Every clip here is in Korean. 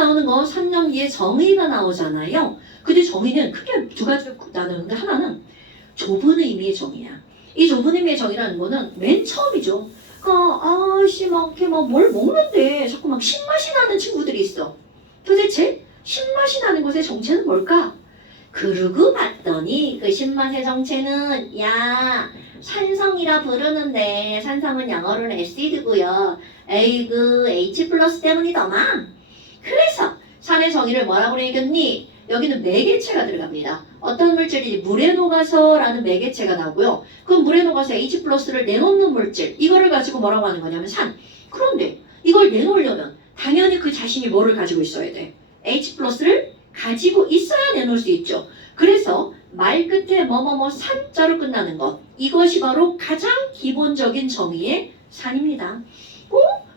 나오는 거 산염기의 정의가 나오잖아요. 근데 정의는 크게 두 가지로 나누는데 하나는 좁은 의미의 정의야. 이 좁은 의미의 정의라는 거는 맨 처음이죠. 뭘 먹는데 자꾸 막 신맛이 나는 친구들이 있어. 도대체 신맛이 나는 것의 정체는 뭘까? 그러고 봤더니 그 신맛의 정체는 산성이라 부르는데 산성은 영어로는 에시드고요. 에이그 H 플러스 때문이더만. 그래서 산의 정의를 뭐라고 얘기했니? 여기는 매개체가 들어갑니다. 어떤 물질이 물에 녹아서라는 매개체가 나오고요. 그 물에 녹아서 H 플러스를 내놓는 물질, 이거를 가지고 뭐라고 하는 거냐면 산. 그런데 이걸 내놓으려면 당연히 그 자신이 뭐를 가지고 있어야 돼? H 플러스를 가지고 있어야 내놓을 수 있죠. 그래서 말 끝에 산자로 끝나는 것, 이것이 바로 가장 기본적인 정의의 산입니다.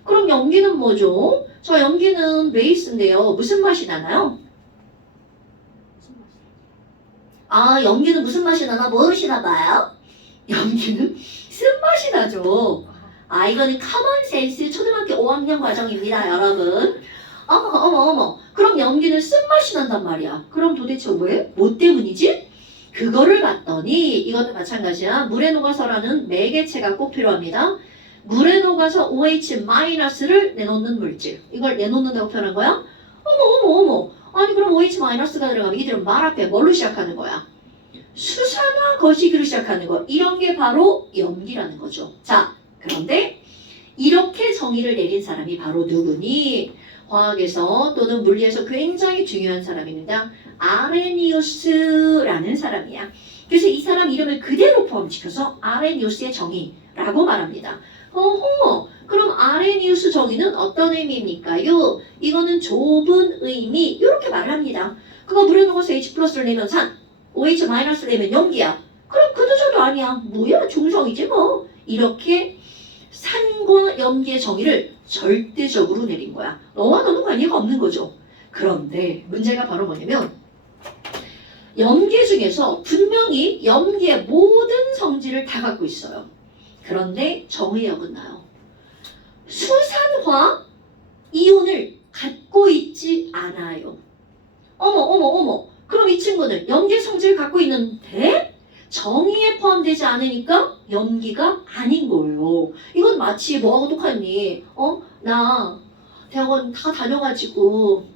그럼 염기는 뭐죠? 저 염기는 베이스인데요. 무슨 맛이 나나요? 염기는 무슨 맛이 나나? 무엇이나 봐요? 염기는 쓴맛이 나죠. 이거는 커먼센스 초등학교 5학년 과정입니다, 여러분. 어머. 그럼 염기는 쓴맛이 난단 말이야. 그럼 도대체 왜? 뭐 때문이지? 그거를 봤더니 이것도 마찬가지야. 물에 녹아서라는 매개체가 꼭 필요합니다. 물에 녹아서 OH-를 내놓는 물질. 이걸 내놓는다고 표현한 거야? 어머. 아니 그럼 OH-가 들어가면 이들은 말 앞에 뭘로 시작하는 거야? 수산화 거시기로 시작하는 거. 이런 게 바로 염기라는 거죠. 자, 그런데 이렇게 정의를 내린 사람이 바로 누구니? 화학에서 또는 물리에서 굉장히 중요한 사람입니다. 아레니우스라는 사람이야. 그래서 이 사람 이름을 그대로 포함시켜서 아레니우스의 정의라고 말합니다. 그럼 아레니우스 정의는 어떤 의미입니까요? 이거는 좁은 의미, 이렇게 말합니다. 그거 물에 녹아서 H 플러스를 내면 산, OH 마이너스를 내면 염기야. 그럼 그도저도 아니야. 뭐야, 중성이지 뭐. 이렇게 산과 염기의 정의를 절대적으로 내린 거야. 너와 너는 관계가 없는 거죠. 그런데 문제가 바로 뭐냐면 염기 중에서 분명히 염기의 모든 성질을 다 갖고 있어요. 그런데 정의에 어긋나요. 수산화 이온을 갖고 있지 않아요. 어머. 그럼 이 친구는 염기 성질을 갖고 있는데 정의에 포함되지 않으니까 염기가 아닌 거예요. 이건 마치 뭐하고 똑같니? 나 대학원 다 다녀가지고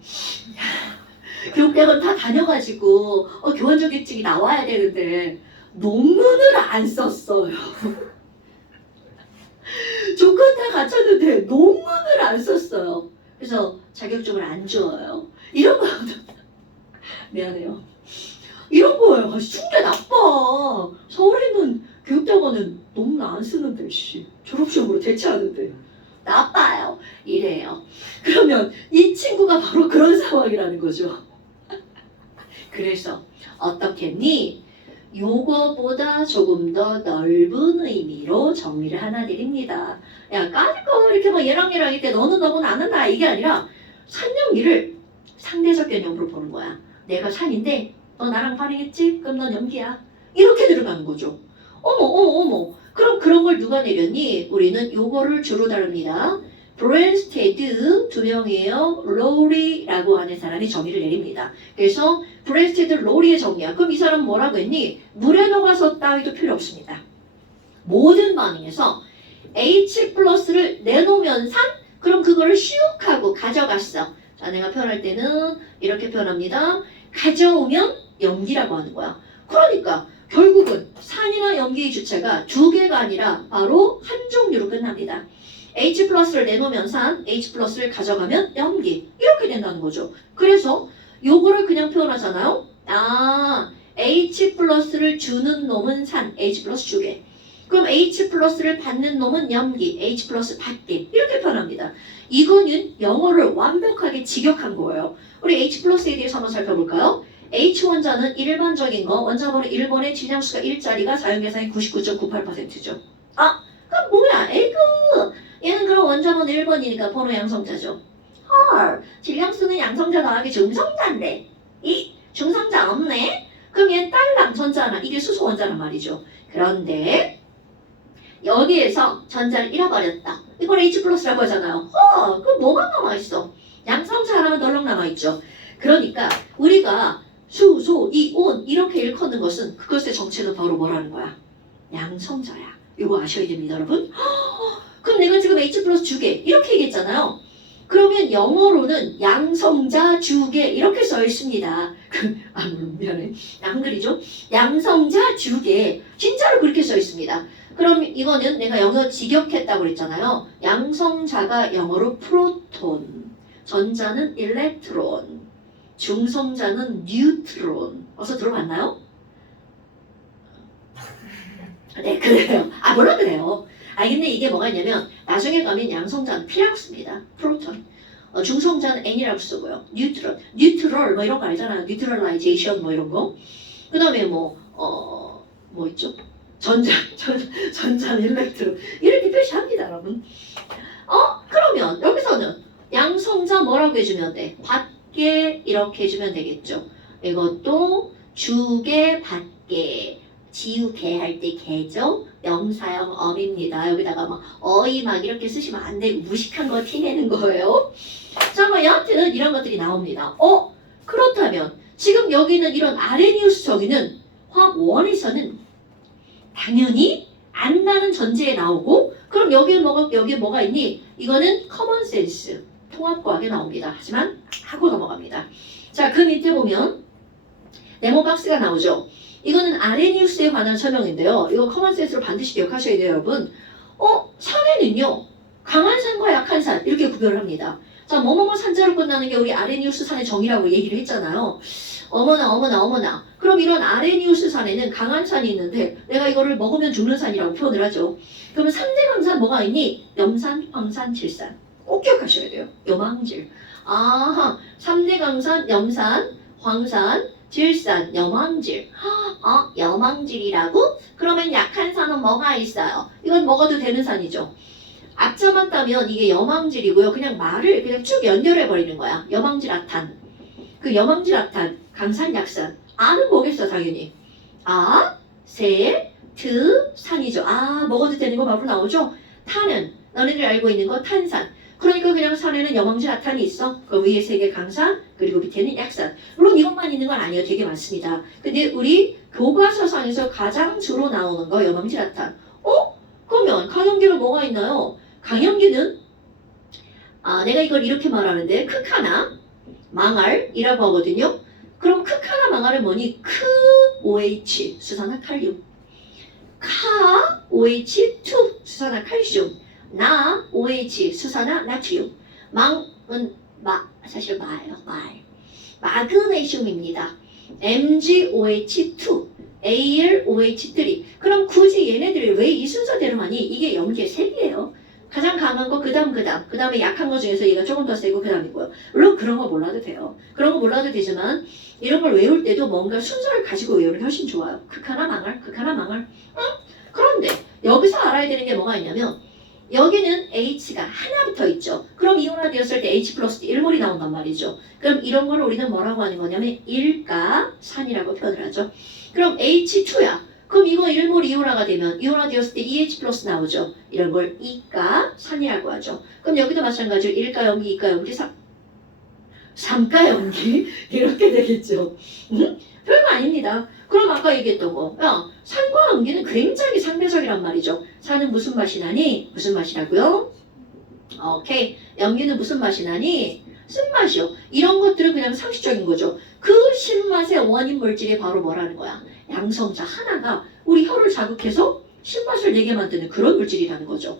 교육대학원 다 다녀가지고 교원조기증이 나와야 되는데 논문을 안 썼어요. 조건 다 갖췄는데 논문을 안 썼어요. 그래서 자격증을 안 줘요. 이런 거 미안해요. 이런 거예요. 충격 나빠. 서울에 있는 교육대학원은 논문 안 쓰는데 졸업시험으로 대체하는데 나빠요. 이래요. 그러면 이 친구가 바로 그런 상황이라는 거죠. 그래서 어떻게 했니? 요거보다 조금 더 넓은 의미로 정의를 하나 드립니다. 까짓거 이렇게 얘랑 이때 너는 너고 나는 나 이게 아니라 산염기를 상대적 개념으로 보는 거야. 내가 산인데 너 나랑 반응했지? 그럼 넌 염기야. 이렇게 들어가는 거죠. 어머. 그럼 그런 걸 누가 내렸니? 우리는 요거를 주로 다룹니다. 브랜스테드 두 명이에요. 로리라고 하는 사람이 정의를 내립니다. 그래서 브랜스테드 로리의 정의야. 그럼 이 사람은 뭐라고 했니? 물에 녹아서 따위도 필요 없습니다. 모든 반응에서 H 플러스를 내놓으면 산? 그럼 그거를 슉 하고 가져갔어. 자, 내가 표현할 때는 이렇게 표현합니다. 가져오면 염기라고 하는 거야. 그러니까 결국은 산이나 염기의 주체가 두 개가 아니라 바로 한 종류로 끝납니다. H 플러스를 내놓으면 산, H 플러스를 가져가면 염기. 이렇게 된다는 거죠. 그래서 요거를 그냥 표현하잖아요. H 플러스를 주는 놈은 산, H 플러스 주게. 그럼 H 플러스를 받는 놈은 염기, H 플러스 받게. 이렇게 표현합니다. 이거는 영어를 완벽하게 직역한 거예요. 우리 H 플러스에 대해서 한번 살펴볼까요? H 원자는 일반적인 거, 원자번호 1번의 질량수가 1짜리가 자연계산이 99.98%죠. 그럼 뭐야? 얘는 그럼 원자번호 1번이니까 번호 양성자죠. 질량수는 양성자 더하기 중성자인데 이 중성자 없네? 그럼 얘 딸랑 전자나 이게 수소 원자란 말이죠. 그런데 여기에서 전자를 잃어버렸다. 이걸 H 플러스라고 하잖아요. 그럼 뭐가 남아있어? 양성자 하나만 덜렁 남아있죠. 그러니까 우리가 수, 소, 이, 온 이렇게 일컫는 것은 그것의 정체는 바로 뭐라는 거야? 양성자야. 이거 아셔야 됩니다, 여러분. 그럼 내가 지금 H 플러스 주계 이렇게 얘기했잖아요. 그러면 영어로는 양성자 주계 이렇게 써 있습니다. 미안해. 한글이죠. 양성자 주계 진짜로 그렇게 써 있습니다. 그럼 이거는 내가 영어 직역했다고 그랬잖아요. 양성자가 영어로 프로톤, 전자는 일렉트론, 중성자는 뉴트론. 어서 들어봤나요? 네, 그래요. 몰라 그래요. 근데 이게 뭐가 있냐면 나중에 가면 양성자는 P라고 씁니다. 프로톤. 중성자는 N이라고 쓰고요. 뉴트럴 뭐 이런 거 알잖아요. 뉴트럴라이제이션 뭐 이런 거. 그 다음에 뭐 있죠? 전자는 일렉트론. 이렇게 표시합니다, 여러분. 그러면 여기서는 양성자 뭐라고 해주면 돼? 받게 이렇게 해주면 되겠죠. 이것도 주게 받게. 지우개 할 때 개죠. 명사형 어입니다. 여기다가 막 어이 막 이렇게 쓰시면 안 되고 무식한 거 티내는 거예요. 자, 뭐 여하튼 이런 것들이 나옵니다. 그렇다면 지금 여기는 이런 아레니우스 저기는 화학 원에서는 당연히 안 나는 전제에 나오고 그럼 여기에 뭐가 있니? 이거는 커먼 센스 통합과학에 나옵니다. 하지만 하고 넘어갑니다. 자, 그 밑에 보면 네모 박스가 나오죠. 이거는 아레니우스에 관한 설명인데요. 이거 커먼센스로 반드시 기억하셔야 돼요, 여러분. 산에는요, 강한 산과 약한 산 이렇게 구별을 합니다. 자, 뭐뭐뭐 산자로 끝나는 게 우리 아레니우스 산의 정의라고 얘기를 했잖아요. 어머나. 그럼 이런 아레니우스 산에는 강한 산이 있는데 내가 이거를 먹으면 죽는 산이라고 표현을 하죠. 그러면 3대 강산 뭐가 있니? 염산, 황산, 질산. 꼭 기억하셔야 돼요. 염황질. 3대 강산, 염산, 황산, 질산, 염황질. 염황질이라고? 그러면 약한 산은 뭐가 있어요? 이건 먹어도 되는 산이죠. 앞자만 따면 이게 염황질이고요. 그냥 말을 그냥 쭉 연결해 버리는 거야. 염황질 아탄. 그 염황질 아탄, 강산, 약산. 아는 뭐겠어, 당연히. 산이죠. 먹어도 되는 거 바로 나오죠? 탄은 너네들 알고 있는 거 탄산. 그러니까 그냥 산에는 염황질 아탄이 있어. 그 위에 3개 강산, 그리고 밑에는 약산. 물론 이것만 있는 건 아니에요. 되게 많습니다. 근데 우리 교과서상에서 가장 주로 나오는 거 염황질 아탄. 그러면 강염기는 뭐가 있나요? 강염기는 내가 이걸 이렇게 말하는데 크카나 망알이라고 하거든요. 그럼 크카나 망알은 뭐니? 크 OH 수산화칼륨, 카 OH2 수산화칼슘, 나 OH 수산화 나트륨, 망은 사실 마예요. 마그네슘입니다. MgOH2, AlOH3. 그럼 굳이 얘네들이 왜 이 순서대로 하니? 이게 염기의 색이에요. 가장 강한 거, 그 다음에 약한 거 중에서 얘가 조금 더 세고 그 다음이고요. 물론 그런 거 몰라도 돼요. 그런 거 몰라도 되지만 이런 걸 외울 때도 뭔가 순서를 가지고 외우는 게 훨씬 좋아요. 극하나 망할. 그런데 여기서 알아야 되는 게 뭐가 있냐면 여기는 H가 하나 붙어 있죠. 그럼 이온화되었을 때 H 플러스 1몰이 나온단 말이죠. 그럼 이런 걸 우리는 뭐라고 하는 거냐면 일가산이라고 표현을 하죠. 그럼 H2야. 그럼 이거 1몰 이온화가 되면 이온화되었을 때 EH 플러스 나오죠. 이런 걸 이가산이라고 하죠. 그럼 여기도 마찬가지로 일가염기, 이가염기, 삼가염기 이렇게 되겠죠. 별거 아닙니다. 그럼 아까 얘기했던 거, 산과 염기는 굉장히 상대적이란 말이죠. 산은 무슨 맛이 나니? 무슨 맛이라고요? 오케이. 염기는 무슨 맛이 나니? 쓴맛이요. 이런 것들은 그냥 상식적인 거죠. 그 신맛의 원인 물질이 바로 뭐라는 거야? 양성자 하나가 우리 혀를 자극해서 신맛을 내게 만드는 그런 물질이라는 거죠.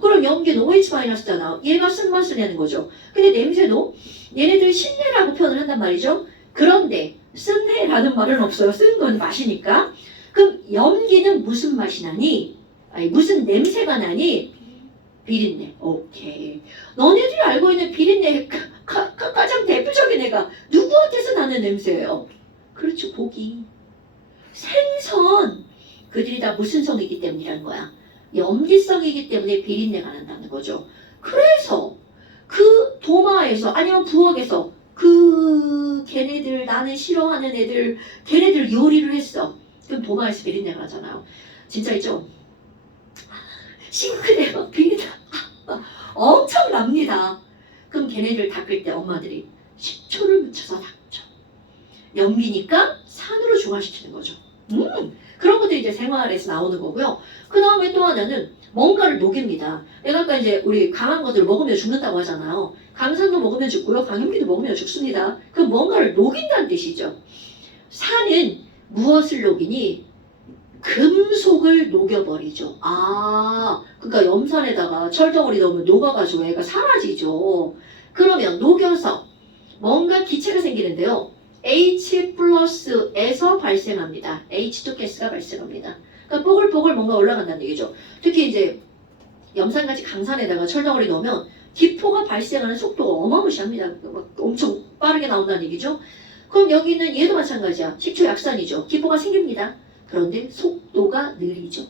그럼 염기는 OH-잖아. 얘가 쓴맛을 내는 거죠. 근데 냄새도 얘네들 신내라고 표현을 한단 말이죠. 그런데 쓴내라는 말은 없어요. 쓰는 건 맛이니까. 그럼 염기는 무슨 맛이 나니? 무슨 냄새가 나니? 비린내. 오케이. 너네들이 알고 있는 비린내 가장 대표적인 애가 누구한테서 나는 냄새예요? 그렇죠. 고기. 생선. 그들이 다 무슨 성이기 때문이라는 거야? 염기성이기 때문에 비린내가 난다는 거죠. 그래서 그 도마에서 아니면 부엌에서 걔네들 나는 싫어하는 애들 걔네들 요리를 했어. 그럼 도마에서 비린내가 나잖아요. 진짜 있죠? 싱크대 막 비린내 엄청 납니다. 그럼 걔네들 닦을 때 엄마들이 식초를 묻혀서 닦죠. 연기니까 산으로 중화시키는 거죠. 그런 것들이 이제 생활에서 나오는 거고요. 그 다음에 또 하나는 뭔가를 녹입니다. 내가 아까 이제 우리 강한 것들 먹으면 죽는다고 하잖아요. 강산도 먹으면 죽고요. 강염기도 먹으면 죽습니다. 그럼 뭔가를 녹인다는 뜻이죠. 산은 무엇을 녹이니? 금속을 녹여버리죠. 아, 그러니까 염산에다가 철덩어리 넣으면 녹아가지고 애가 사라지죠. 그러면 녹여서 뭔가 기체가 생기는데요. H 플러스에서 발생합니다. H2 가스가 발생합니다. 그러니까 뽀글뽀글 뭔가 올라간다는 얘기죠. 특히 이제 염산같이 강산에다가 철덩어리 넣으면 기포가 발생하는 속도가 어마무시합니다. 막 엄청 빠르게 나온다는 얘기죠. 그럼 여기는 얘도 마찬가지야. 식초 약산이죠. 기포가 생깁니다. 그런데 속도가 느리죠.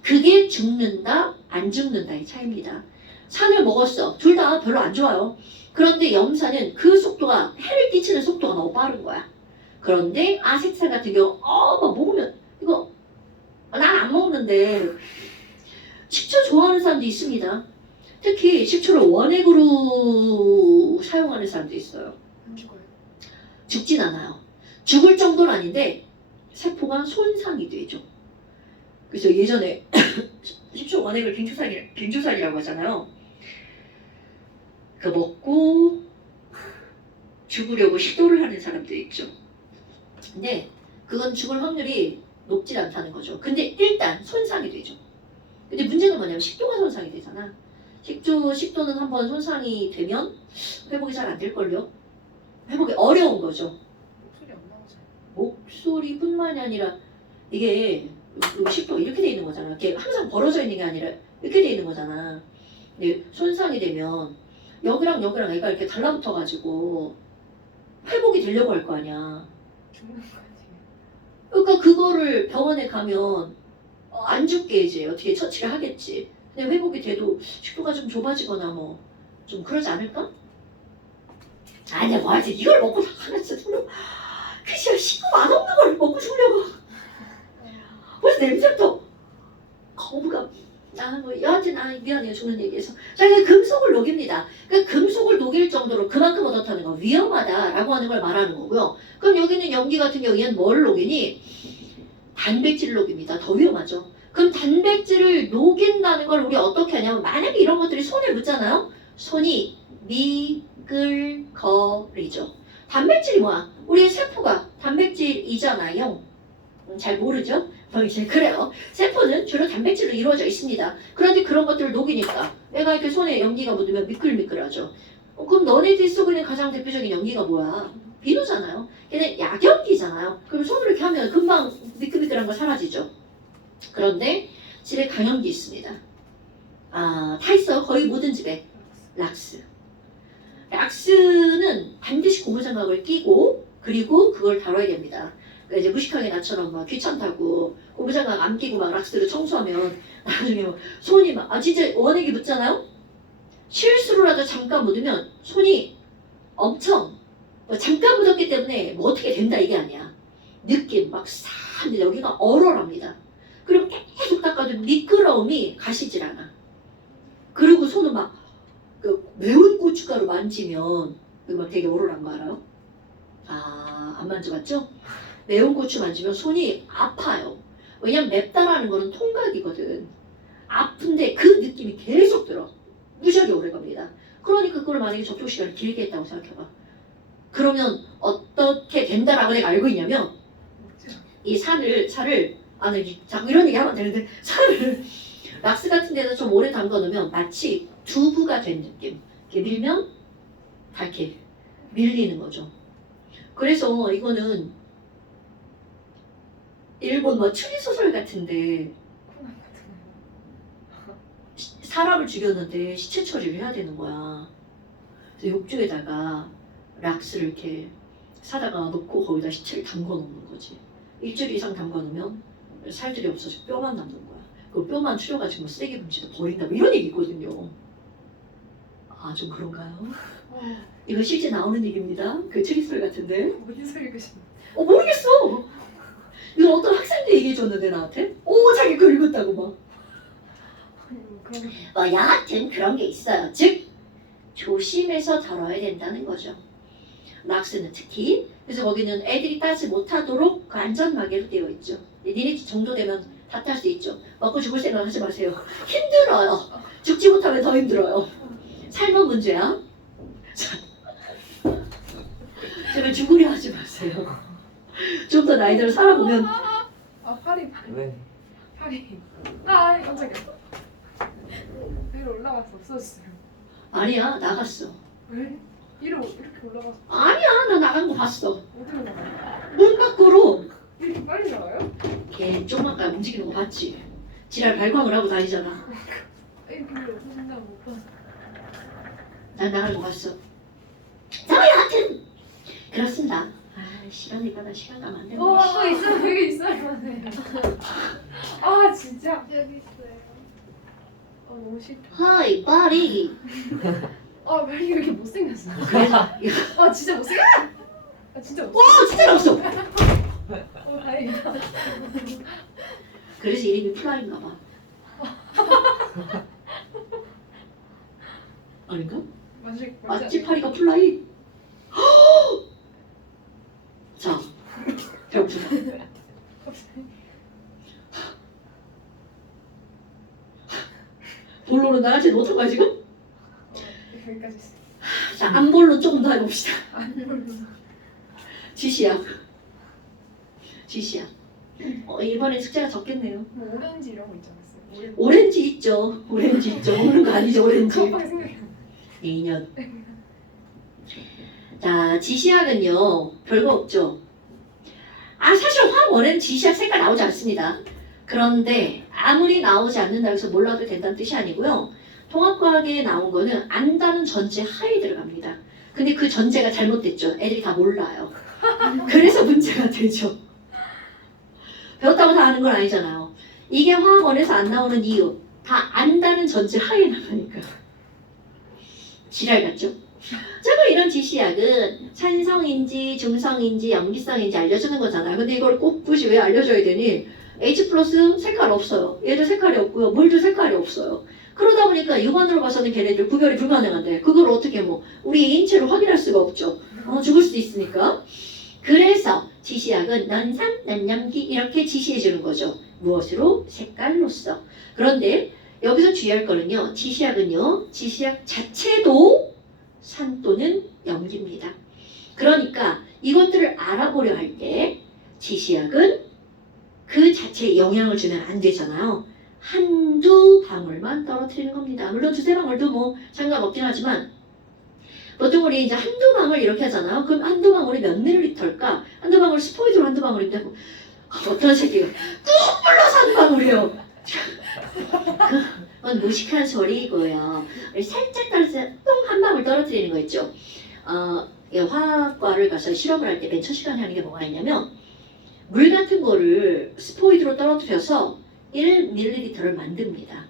그게 죽는다, 안 죽는다의 차이입니다. 산을 먹었어. 둘 다 별로 안 좋아요. 그런데 염산은 그 속도가, 해를 끼치는 속도가 너무 빠른 거야. 그런데 아색산 같은 경우, 막 먹으면, 이거, 난 안 먹는데, 식초 좋아하는 사람도 있습니다. 특히 식초를 원액으로 사용하는 사람도 있어요. 안 죽어요. 죽진 않아요. 죽을 정도는 아닌데, 세포가 손상이 되죠. 그래서 예전에 식초 원액을 빙주살이라고 하잖아요. 그 먹고 죽으려고 시도를 하는 사람도 있죠. 근데 그건 죽을 확률이 높지 않다는 거죠. 근데 일단 손상이 되죠. 근데 문제는 뭐냐면 식도가 손상이 되잖아. 식도는 한번 손상이 되면 회복이 잘 안 될걸요. 회복이 어려운 거죠. 목소리 안 나오잖아요. 목소리뿐만이 아니라 이게 식도가 이렇게 돼 있는 거잖아. 이렇게 항상 벌어져 있는 게 아니라 이렇게 돼 있는 거잖아. 근데 손상이 되면 여기랑 여기랑 애가 이렇게 달라붙어가지고 회복이 되려고 할 거 아니야. 죽는 거 아니에요? 그러니까 그거를 병원에 가면 안 죽게 이제 어떻게 처치를 하겠지. 근데 회복이 돼도 식도가 좀 좁아지거나 뭐 좀 그러지 않을까? 아니야 뭐 하지 이걸 먹고 하나 진짜 그냥 식구 맛없는 걸 먹고 죽으려고 벌써 냄새부터 거부감. 뭐 여하튼 미안해요 저는 얘기해서. 자 이게 금속을 녹입니다. 그러니까 금속을 녹일 정도로 그만큼 어떻다는 거 위험하다라고 하는 걸 말하는 거고요. 그럼 여기는 염기 같은 경우에는 뭘 녹이니? 단백질을 녹입니다. 더 위험하죠. 그럼 단백질을 녹인다는 걸 우리 어떻게 하냐면 만약에 이런 것들이 손에 묻잖아요. 손이 미끌거리죠. 단백질이 뭐야? 우리 세포가 단백질이잖아요. 잘 모르죠? 그래요. 세포는 주로 단백질로 이루어져 있습니다. 그런데 그런 것들을 녹이니까 내가 이렇게 손에 연기가 묻으면 미끌미끌하죠. 그럼 너네들이 쓰고 있는 가장 대표적인 연기가 뭐야? 비누잖아요. 걔는 약연기잖아요. 그럼 손으로 이렇게 하면 금방 미끌미끌한 거 사라지죠. 그런데 집에 강연기 있습니다. 다 있어. 거의 모든 집에. 락스. 락스는 반드시 고무장갑을 끼고 그리고 그걸 다뤄야 됩니다. 그러니까 이제 무식하게 나처럼 막 귀찮다고 고무장갑 안 끼고 막 락스를 청소하면 나중에 막 손이 막 진짜 원액이 묻잖아요? 실수로라도 잠깐 묻으면 손이 엄청 잠깐 묻었기 때문에 뭐 어떻게 된다 이게 아니야. 느낌 막 싹 여기가 얼얼합니다. 그리고 계속 닦아도 미끄러움이 가시질 않아. 그리고 손은 막 그 매운 고춧가루 만지면 막 되게 얼얼한 거 알아요? 안 만져봤죠? 매운 고추 만지면 손이 아파요. 왜냐면 맵다라는 거는 통각이거든. 아픈데 그 느낌이 계속 들어. 무지하게 오래 갑니다. 그러니까 그걸 만약에 접촉 시간을 길게 했다고 생각해봐. 그러면 어떻게 된다라고 내가 알고 있냐면 이 살을 자꾸 이런 얘기 하면 안 되는데 살을 락스 같은 데다 좀 오래 담가 놓으면 마치 두부가 된 느낌. 이렇게 밀면 다 이렇게 밀리는 거죠. 그래서 이거는 일본 뭐 추리소설 같은데 사람을 죽였는데 시체 처리를 해야 되는 거야. 그래서 욕조에다가 락스를 이렇게 사다가 놓고 거기다 시체를 담궈 놓는 거지. 일주일 이상 담궈 놓으면 살들이 없어서 뼈만 남는 거야. 그 뼈만 추려가지고 쓰레기 봉지도 버린다 뭐 이런 얘기 있거든요. 좀 그런가요? 이거 실제 나오는 얘기입니다. 그 추리소설 같은데. 무슨 소리 그신? 모르겠어. 이거 어떤 학생도 얘기해줬는데 나한테. 자기 글 읽었다고 막. 그런 여하튼 그런 게 있어요. 즉 조심해서 다뤄야 된다는 거죠. 락스는 특히. 그래서 거기는 애들이 따지 못하도록 그 안전마개로 되어 있죠. 니네 정도 되면 다 딸 수 있죠. 먹고 죽을 생각 하지 마세요. 힘들어요. 죽지 못하면 더 힘들어요. 삶은 문제야. 자, 제발 죽으려 하지 마세요. 좀 더 나이 들어 살아보면 아 팔이 왜? 팔이. 아 깜짝이야. 위로 올라가서 없어졌어요. 아니야 나갔어. 왜? 위로 이렇게 올라가서 아니야 나 나간 거 봤어. 어디로 나가요? 문 밖으로. 이렇게 빨리 나가요? 걔 조금만 움직이는 거 봤지? 지랄 발광을 하고 다니잖아. 에이 근데 어디 생각 못 봤어. 난 나갈 거 봤어. 자 여하튼 그렇습니다. 아 시간이가 나 시간 가면 안 되는 또 거야. 있어요. 여기 있어요. 아 진짜 여기 있어요. 아 너무 싫다. 하이 바리. 아 말이 왜 이렇게 못생겼어? 그래서 아 진짜 못생겼어? 아 진짜 못생겼어? 와 진짜 나왔어. 다행이다. 그래서 이름이 플라인가 봐. 아닌가? 맞지? 파리가 플라이? 자, 배고프다. 본론은 나가지 못한 거야 지금? 여기까지 있어. 자, 안본론 조금 더 해봅시다. 지시야. 지시야. 이번에 숙제가 적겠네요. 뭐 오렌지 이런 거 있지 않았어요? 오렌지 있죠. 오렌지 있죠. 모르는 거 아니죠, 오렌지. 깜빡이 생각이 안 나. 2년. 자, 지시약은요, 별거 없죠. 사실 화학원에는 지시약 색깔 나오지 않습니다. 그런데 아무리 나오지 않는다고 해서 몰라도 된다는 뜻이 아니고요. 통합과학에 나온 거는 안다는 전제 하에 들어갑니다. 근데 그 전제가 잘못됐죠. 애들이 다 몰라요. 그래서 문제가 되죠. 배웠다고 다 아는 건 아니잖아요. 이게 화학원에서 안 나오는 이유, 다 안다는 전제 하에 나가니까. 지랄 같죠? 자, 그럼 이런 지시약은 산성인지 중성인지 염기성인지 알려주는 거잖아요. 근데 이걸 꼭 굳이 왜 알려줘야 되니? H 플러스 색깔 없어요. 얘도 색깔이 없고요. 물도 색깔이 없어요. 그러다 보니까 육안으로 봐서는 걔네들 구별이 불가능한데 그걸 어떻게 우리 인체로 확인할 수가 없죠. 죽을 수도 있으니까. 그래서 지시약은 난산, 난염기 이렇게 지시해 주는 거죠. 무엇으로? 색깔로서. 그런데 여기서 주의할 거는요. 지시약은요. 지시약 자체도 산 또는 염기입니다. 그러니까 이것들을 알아보려 할 때 지시약은 그 자체에 영향을 주면 안 되잖아요. 한두 방울만 떨어뜨리는 겁니다. 물론 두세 방울도 상관없긴 하지만 보통 우리 이제 한두 방울 이렇게 하잖아요. 그럼 한두 방울이 몇 밀리리터일까? 한두 방울 스포이드로 한두 방울인데 어떤 새끼가 뚝 불러서 한 방울이요. 그건 무식한 소리고요. 살짝 떨어져 똥 한 방울 떨어뜨리는 거 있죠. 화학과를 가서 실험을 할 때 맨 첫 시간에 하는 게 뭐가 있냐면 물 같은 거를 스포이드로 떨어뜨려서 1ml를 만듭니다.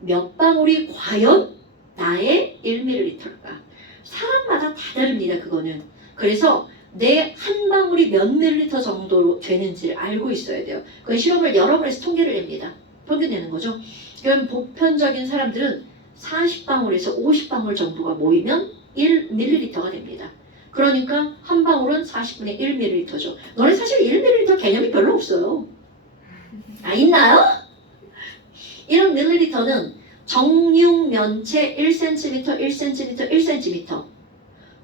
몇 방울이 과연 나의 1ml일까? 사람마다 다 다릅니다. 그거는. 그래서 내 한 방울이 몇 밀리터 정도로 되는지를 알고 있어야 돼요. 그 실험을 여러 번 해서 통계를 냅니다. 통계 내는 거죠. 그럼 보편적인 사람들은 40방울에서 50방울 정도가 모이면 1ml가 됩니다. 그러니까 한 방울은 40분의 1ml죠. 너네 사실 1ml 개념이 별로 없어요. 있나요? 1ml는 정육 면체 1cm, 1cm, 1cm.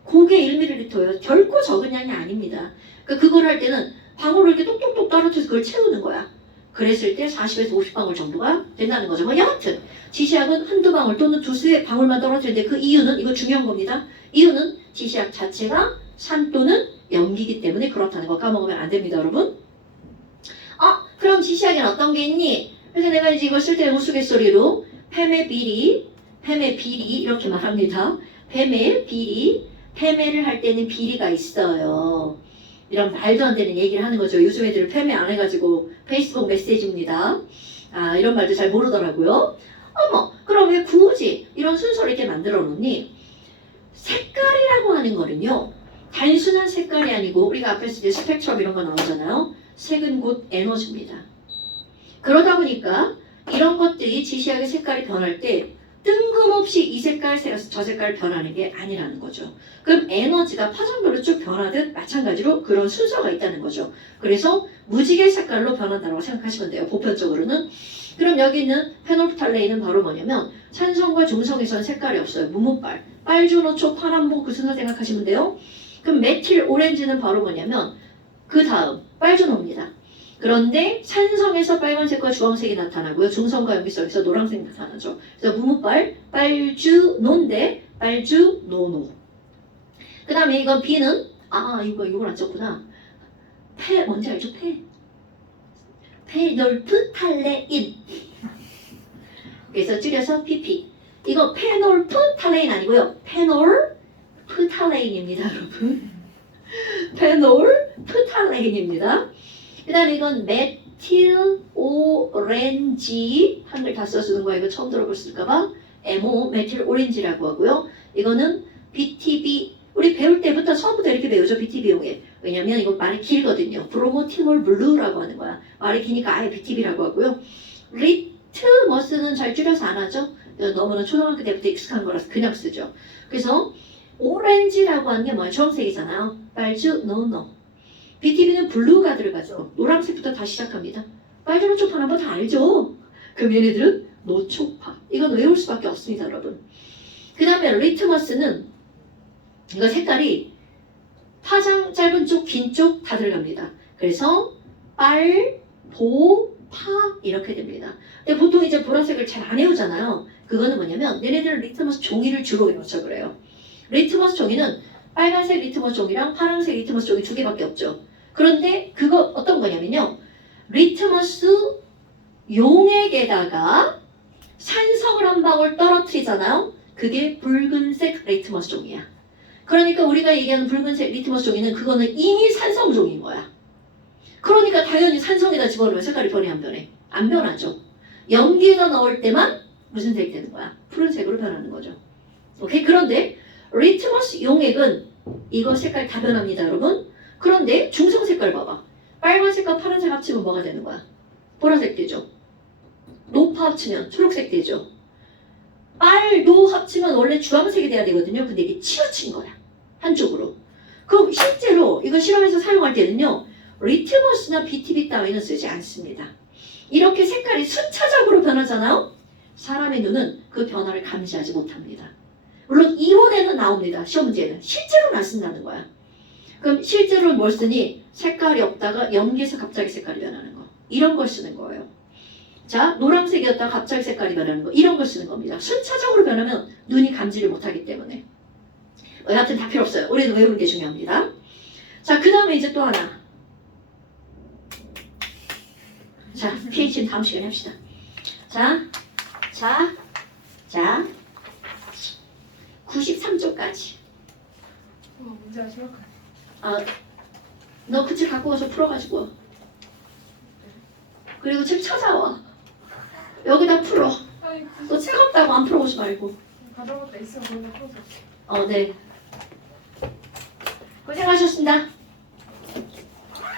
그게 1ml예요. 결코 적은 양이 아닙니다. 그걸 할 때는 방울을 이렇게 똑똑똑 떨어뜨려서 그걸 채우는 거야. 그랬을 때 40에서 50방울 정도가 된다는 거죠. 여하튼 지시약은 한두 방울 또는 두세 방울만 떨어뜨리는데 그 이유는 이거 중요한 겁니다. 이유는 지시약 자체가 산 또는 염기이기 때문에 그렇다는 거 까먹으면 안 됩니다, 여러분. 그럼 지시약에는 어떤 게 있니? 그래서 내가 이제 이걸 쓸 때 우스갯소리로 팸의 비리 이렇게 말합니다. 팸의 비리, 팸매를 할 때는 비리가 있어요. 이런 말도 안 되는 얘기를 하는 거죠. 요즘 애들은 팸매 안 해가지고 페이스북 메시지입니다. 이런 말도 잘 모르더라고요. 그럼 왜 굳이 이런 순서를 이렇게 만들어 놓니? 색깔이라고 하는 거는요. 단순한 색깔이 아니고 우리가 앞에서 이제 스펙트럼 이런 거 나오잖아요. 색은 곧 에너지입니다. 그러다 보니까 이런 것들이 지시약의 색깔이 변할 때 뜬금없이 이 색깔, 저 색깔 변하는 게 아니라는 거죠. 그럼 에너지가 파장별로 쭉 변하듯 마찬가지로 그런 순서가 있다는 거죠. 그래서 무지개 색깔로 변한다고 생각하시면 돼요. 보편적으로는. 그럼 여기 있는 페놀프탈레인은 바로 뭐냐면 산성과 중성에서는 색깔이 없어요. 무무빨. 빨주노초 파란보 그 순서 생각하시면 돼요. 그럼 메틸 오렌지는 바로 뭐냐면 그 다음 빨주노입니다. 그런데 산성에서 빨간색과 주황색이 나타나고요. 중성과 염기성에서 노란색이 나타나죠. 그래서 무무빨, 빨주노인데 빨주노노. 그 다음에 이건 B는 이걸 안 썼구나. 뭔지 알죠? 페놀프탈레인. 그래서 줄여서 PP. 이거 페놀프탈레인 아니고요. 페놀프탈레인입니다, 여러분. 페놀프탈레인입니다. 그 다음에 이건 메틸 오렌지. 한글 다 써주는 거야. 이거 처음 들어봤을까봐. MO, 메틸 오렌지라고 하고요. 이거는 BTB. 우리 배울 때부터 처음부터 이렇게 배우죠. BTB 용해. 왜냐면 이거 말이 길거든요. 브로모티몰 블루라고 하는 거야. 말이 기니까 아예 BTB라고 하고요. 리트머스는 잘 줄여서 안 하죠. 너무나 초등학교 때부터 익숙한 거라서 그냥 쓰죠. 그래서 오렌지라고 하는 게 뭐야? 주황색이잖아요. 빨주노노. BTB는 블루가 들어가죠. 노란색부터 다 시작합니다. 빨주노초파 한번 다 알죠? 그럼 얘네들은 노초파. 이건 외울 수밖에 없습니다, 여러분. 그 다음에 리트머스는 이거 색깔이 파장 짧은 쪽, 긴 쪽 다 들어갑니다. 그래서 빨, 보, 파 이렇게 됩니다. 근데 보통 이제 보라색을 잘 안 외우잖아요. 그거는 뭐냐면 얘네들은 리트머스 종이를 주로 외워서 그래요. 리트머스 종이는 빨간색 리트머스 종이랑 파란색 리트머스 종이 두 개밖에 없죠. 그런데 그거 어떤 거냐면요. 리트머스 용액에다가 산성을 한 방울 떨어뜨리잖아요. 그게 붉은색 리트머스 종이야. 그러니까 우리가 얘기하는 붉은색 리트머스 종이는 그거는 이미 산성 종인 거야. 그러니까 당연히 산성에다 집어넣으면 색깔이 변해 안 변해? 안 변하죠. 연기에다 넣을 때만 무슨 색이 되는 거야? 푸른색으로 변하는 거죠. 오케이? 그런데 리트머스 용액은 이거 색깔 다 변합니다, 여러분. 그런데 중성 색깔 봐봐. 빨간색과 파란색 합치면 뭐가 되는 거야? 보라색 되죠. 노파 합치면 초록색 되죠. 빨도 합치면 원래 주황색이 돼야 되거든요. 근데 이게 치우친 거야. 한쪽으로. 그럼 실제로 이거 실험에서 사용할 때는요. 리트머스나 BTB 따위는 쓰지 않습니다. 이렇게 색깔이 순차적으로 변하잖아요. 사람의 눈은 그 변화를 감지하지 못합니다. 물론 이론에는 나옵니다. 시험 문제는. 실제로는 안 쓴다는 거야. 그럼 실제로는 뭘 쓰니? 색깔이 없다가 연기에서 갑자기 색깔이 변하는 거. 이런 걸 쓰는 거예요. 자, 노란색이었다가 갑자기 색깔이 변하는 거. 이런 걸 쓰는 겁니다. 순차적으로 변하면 눈이 감지를 못하기 때문에. 여하튼 다 필요 없어요. 우리는 외우는 게 중요합니다. 자, 그 다음에 이제 또 하나. 자, pH는 다음 시간에 합시다. 자, 93쪽까지. 문제 하시면 너 그 책 갖고 와서 풀어가지고. 그리고 책 찾아와. 여기다 풀어. 너 책 없다고 안 풀어보지 말고. 가져올 때 있으면 그냥 풀어서. 네. 고생하셨습니다.